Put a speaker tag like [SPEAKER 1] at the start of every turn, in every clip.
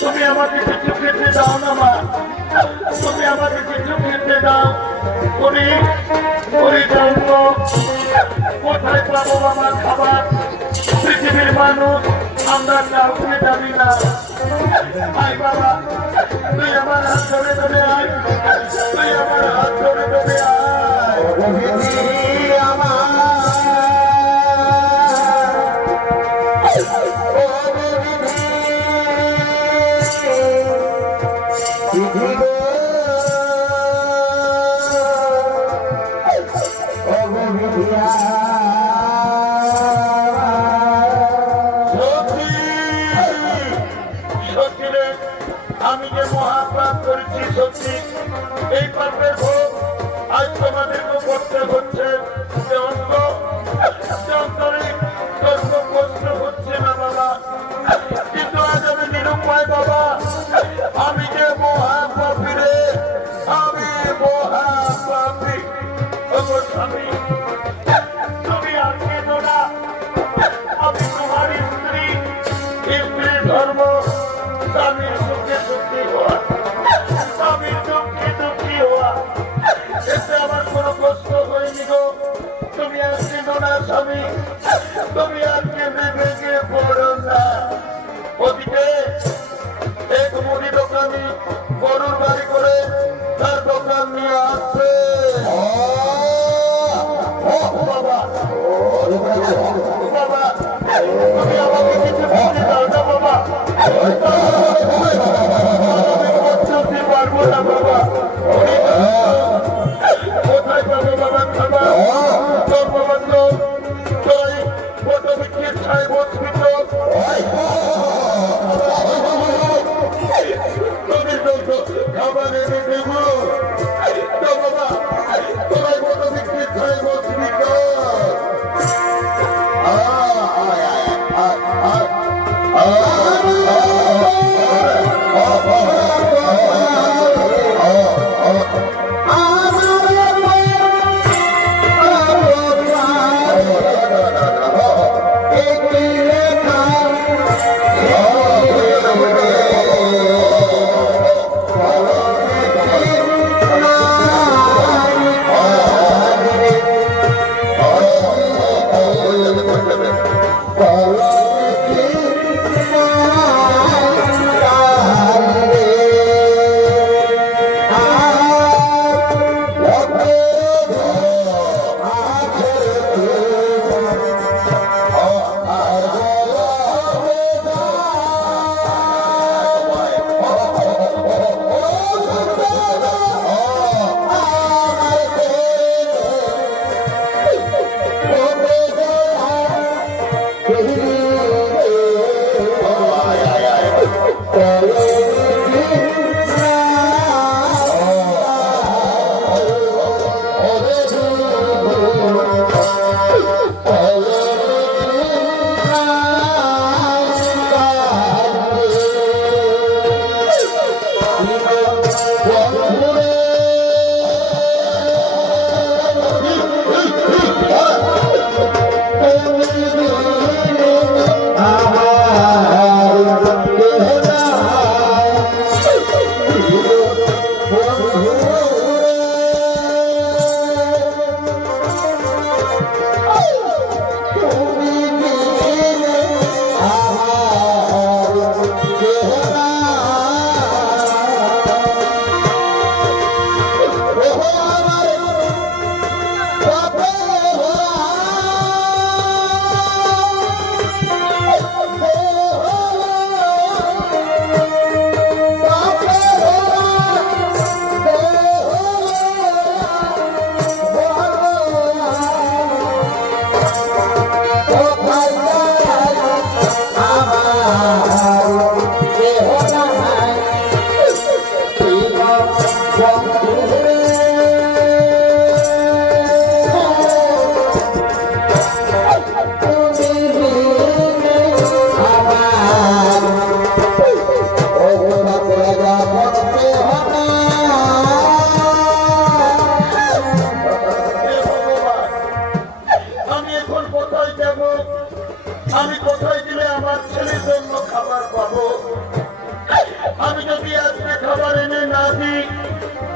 [SPEAKER 1] তুমি আমাকে কিছু খেতে দাও না মা তুমি আমাকে কিছু খেতে দাও তুমি করে জানব কোথায় পাবো আমার খাবার পৃথিবীর মানুষ আমরা কাউকে জানি না বাবা তুই আমার হাত ধরে ধরে আমার হাত ধরে ধরে আমার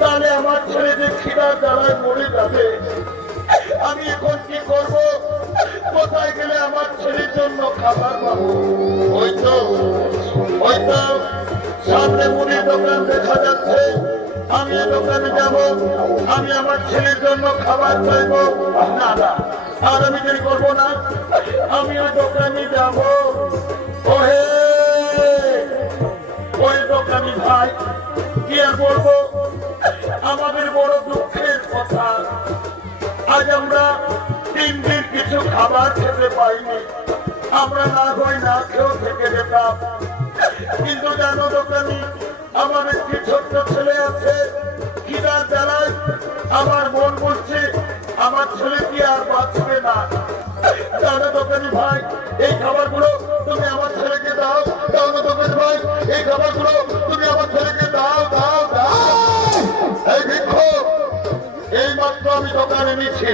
[SPEAKER 1] তাহলে আমার ছেলে যে খিদার দ্বারায় মরে যাবে। আমি এখন কি করব? কোথায় গেলে আমার ছেলের জন্য খাবার পাবো? ওই তো ওই তো, সামনে মুড়ির দোকান দেখা যাচ্ছে। আমি দোকানে যাব, আমি আমার ছেলের জন্য খাবার চাইব না না, আর আমি দেরি করব না। আমি ওই দোকানে যাব। ওহে, ওই দোকানি ভাই, কি আর বলব? আমাদের বড় দুঃখের কথা। আজ আমরা তিন দিন কিছু খাবার খেতে পাইনি। আমরা না হই না খেয়েও থেকে যেতাম। কিন্তু জানো দোকানি আমার একটি ছোট্ট ছেলে আছে? খিদার জ্বালায় আমার মন বলছে, আমার ছেলে কি আর বাঁচবে না? জানো দোকানি ভাই, এই খাবারগুলো তুমি আমার ছেলেকে দাও। দাও না দোকানি ভাই, এই খাবারগুলো তুমি আমার ছেলেকে দাও দাও। এই ভিক্ষুক এই মাত্র আমি দোকানে নিচ্ছি।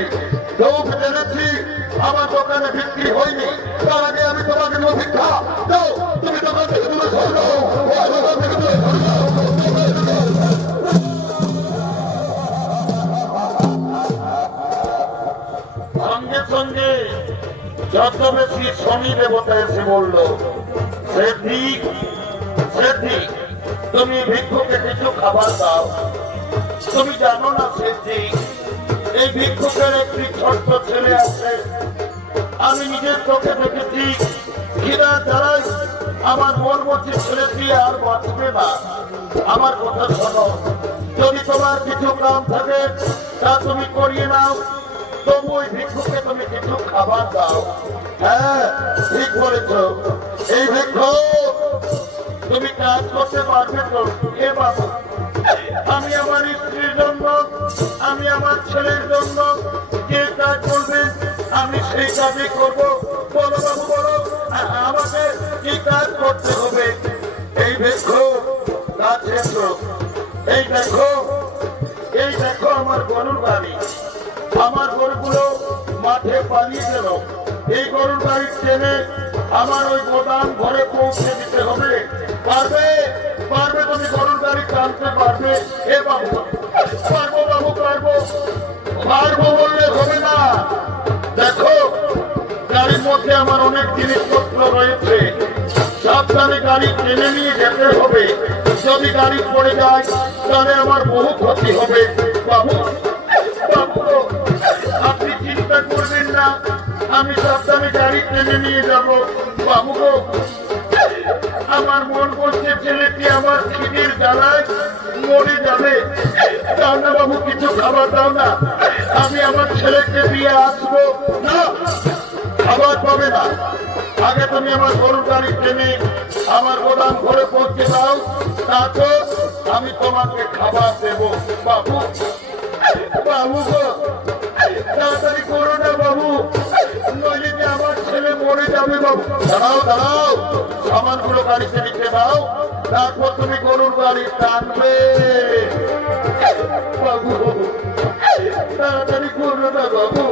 [SPEAKER 1] লোক জেনেছি, আমার দোকানে বিক্রি হয়নি। তার আগে আমি তোমাকে ভিক্ষা দাও। তুমি দোকান থেকে সঙ্গে সঙ্গে ছদ্মবেশী শনি দেবতা এসে বলল সেদ্ধি সেদ্ধি তুমি ভিক্ষুকে কিছু খাবার দাও। তুমি জানো না সেদ্ধি? এই ভিক্ষুকের একটি ছোট্ট ছেলে আছে। আমি নিজের চোখে দেখেছি। খিদা দ্বারাই আমার মন বলছে ছেলেটি আর বাঁচবে না। আমার কথা শোনো। যদি তোমার কিছু কাম থাকে, তা তুমি করিয়ে নাও। তবু ওই ভিক্ষুকে তুমি কিছু খাবার দাও। হ্যাঁ ঠিক বলেছ। এই ভিক্ষুক, তুমি কাজ করতে পারবে তো? এ বাবু আমি আমার স্ত্রীর জন্য আমি আমার ছেলের জন্য যে কাজ আমি সেই কাজই করব। বাবু আমাকে কি কাজ করতে হবে? এই দেখো এসো এই দেখো এই দেখো আমার গরুর বাড়ি। আমার গরুগুলো মাঠে পালিয়ে গেল। এই গরুর বাড়ি টেনে আমার ওই গোদাম ঘরে পৌঁছে দিতে হবে। পারবে? পারবে তুমি গরুর গাড়ি টানতে পারবে, এ বাবু, পারব বাবু, পারব। পারব বললে হবে না। দেখো, গাড়ির মধ্যে আমার অনেক জিনিসপত্র রয়েছে। সাবধানে গাড়ি টেনে নিয়ে যেতে হবে। যদি গাড়ি পড়ে যায়, তাহলে আমার বহু ক্ষতি হবে। বাবু, আপনি চিন্তা করবেন না। আমি সাবধানে গাড়ি টেনে নিয়ে যাব। বাবু গো মরে যাবে। দাও না বাবু কিছু খাবার দাও না। আমি আমার ছেলেকে দিয়ে আসব। না, খাবার পাবে না। আগে তুমি আমার গরুর গাড়ি টেনে আমার গোদাম ঘরে পৌঁছে দাও। তারপর আমি তোমাকে খাবার দেবো। বাবু বাবু গো, তাড়াতাড়ি করো না বাবু। নইলে আমার ছেলে মরে যাবে বাবু। দাঁড়াও দাঁড়াও। সামানগুলো গাড়িতে নিতে দাও। তারপর তুমি গরুর বাড়ি টানবে। বাবু তাড়াতাড়ি করো না বাবু।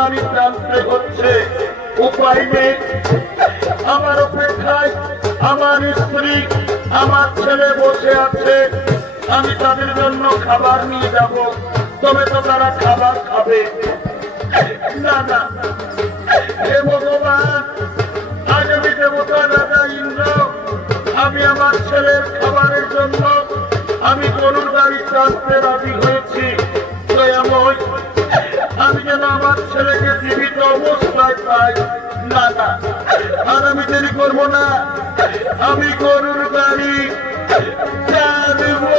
[SPEAKER 1] গাড়ি টানতে হচ্ছে। উপায় নেই। আমার অপেক্ষায় আমার স্ত্রী, আমার ছেলে বসে আছে। আমি তাদের জন্য খাবার নিয়ে যাব। তবে তো তারা খাবার খাবে। না না। হে ভগবান, আজ আমি দেবতা রাজা ইন্দ্র। আমি আমার ছেলের খাবারের জন্য আমি গরুর গাড়ি টানতে রাজি হয়েছি। দয়াময় আমি যেন আমার ছেলেকে জীবিত অবস্থায় পাই। না না। আর আমি দেরি করব না। আমি গরুর গাড়ি। টানবো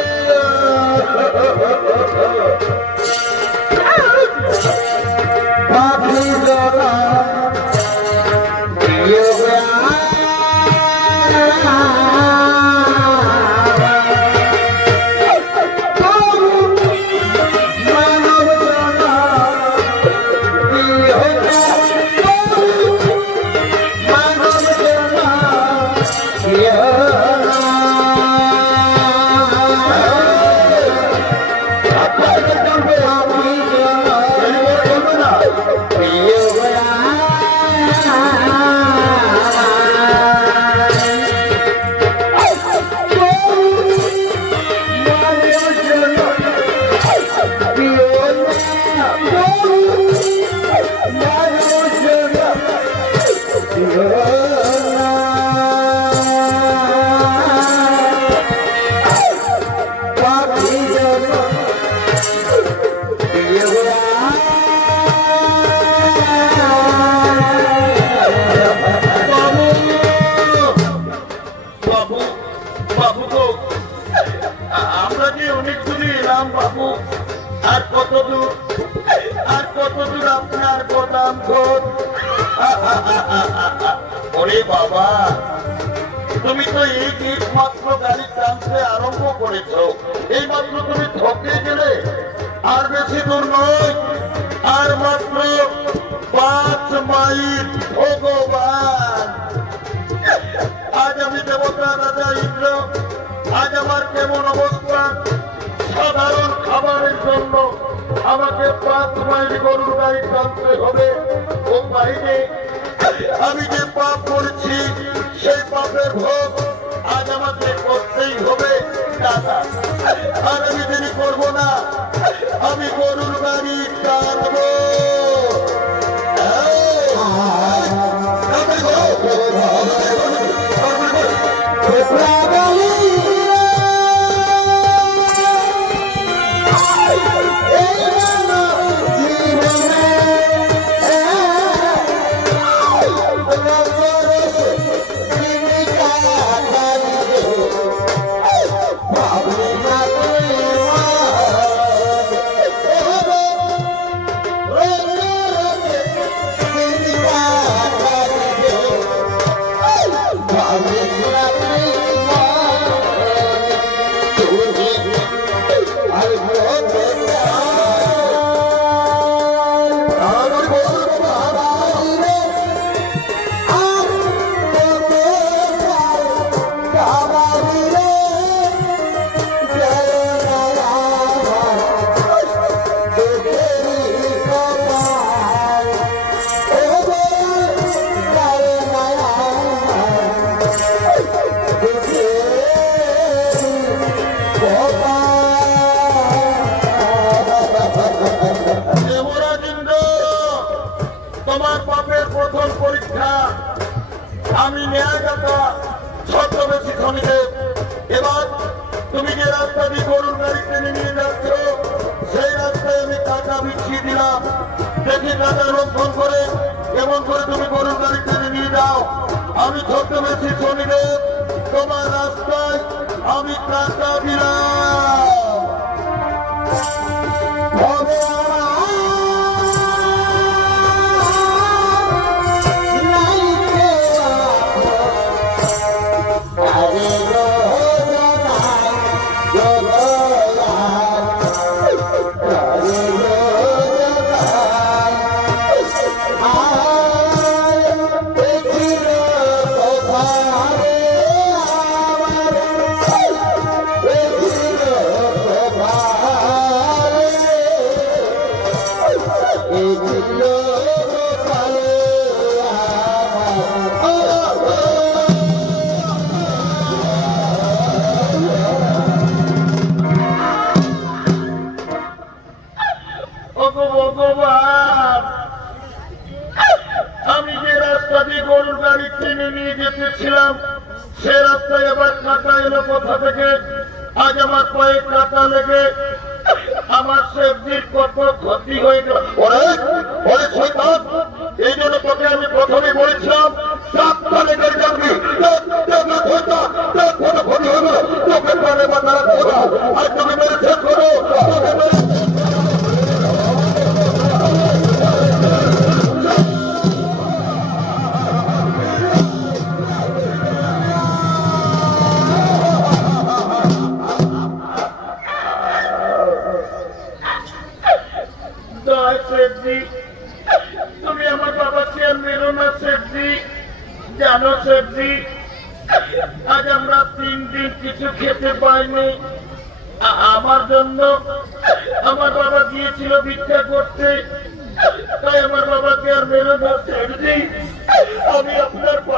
[SPEAKER 1] আর কত দূর আর কত দূর আপনার গোদাম ঘর? ওরে বাবা তুমি তো এই মাত্র গাড়ি টানতে আরম্ভ করেছ। এই মাত্র তুমি ঠকে গেলে আর বেশি দূর নয়। আর মাত্র পাঁচ মাইল। ভগবান! আজ আমি দেবতা রাজা ইন্দ্র, আজ আমার কেমন অবস্থা? সাধারণ খাবারের জন্য আমাকে পাঁচ মাইল গরুর গাড়ি টানতে হবে। ও বাইরে আমি যে পাপ করছি, সেই পাপের ভোগ আজ আমাকে করতেই হবে। আর আমি যদি করব না, আমি গরুর গাড়ি টানবো
[SPEAKER 2] আর
[SPEAKER 1] প্রথম পরীক্ষা। আমি ন্যায়দাতা ছদ্মবেশী শ্রমিকের। এবার তুমি যে রাস্তা দিয়ে গরুর গাড়ি টেনে নিয়ে যাচ্ছ, সেই রাস্তায় আমি টাকা বিছিয়ে দিলাম। দেখি টাকা লঙ্ঘন করে এমন করে তুমি গরুর গাড়ি টেনে নিয়ে যাও। আমি ছদ্মবেশী শ্রমিকের, তোমার রাস্তায় আমি টাকা দিলাম। আমার সবজির কত ক্ষতি হয়ে গেল।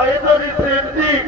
[SPEAKER 1] ainda de sentido.